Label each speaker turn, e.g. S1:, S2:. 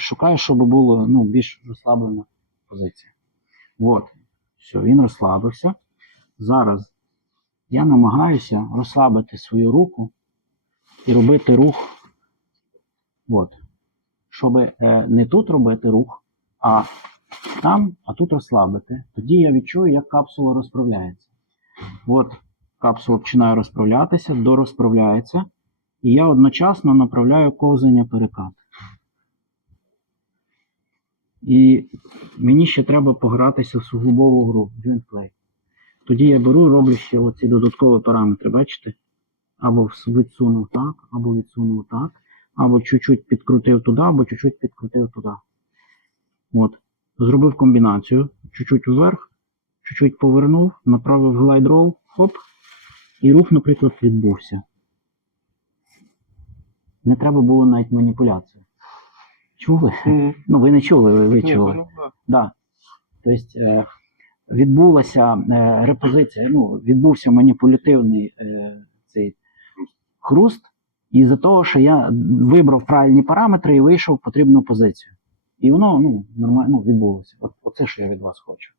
S1: Шукаю, щоб було ну, більш розслаблена позиція. От. Все, він розслабився. Зараз я намагаюся розслабити свою руку і робити рух. От. Щоб е, не тут робити рух, а там, а тут розслабити. Тоді я відчую, як капсула розправляється. От капсула починає розправлятися, дорозправляється, і я одночасно направляю ковзання перекат. І мені ще треба погратися в суглобову гру Joint Play. Тоді я беру і роблю ще оці додаткові параметри, бачите? Або відсунув так, або відсунув так, або чуть-чуть підкрутив туди, або чуть-чуть підкрутив туди. От. Зробив комбінацію, чуть-чуть вверх, чуть-чуть повернув, направив глайд рол, хоп, і рух, наприклад, відбувся. Не треба було навіть маніпуляції. Чули? Ну, ви не чули, ви, ви чули.
S2: ну, да.
S1: Тобто е, відбулася е, репозиція, ну, відбувся маніпулятивний е, цей хруст, і за того, що я вибрав правильні параметри і вийшов в потрібну позицію. І воно ну, нормально ну, відбулося. От, оце, що я від вас хочу.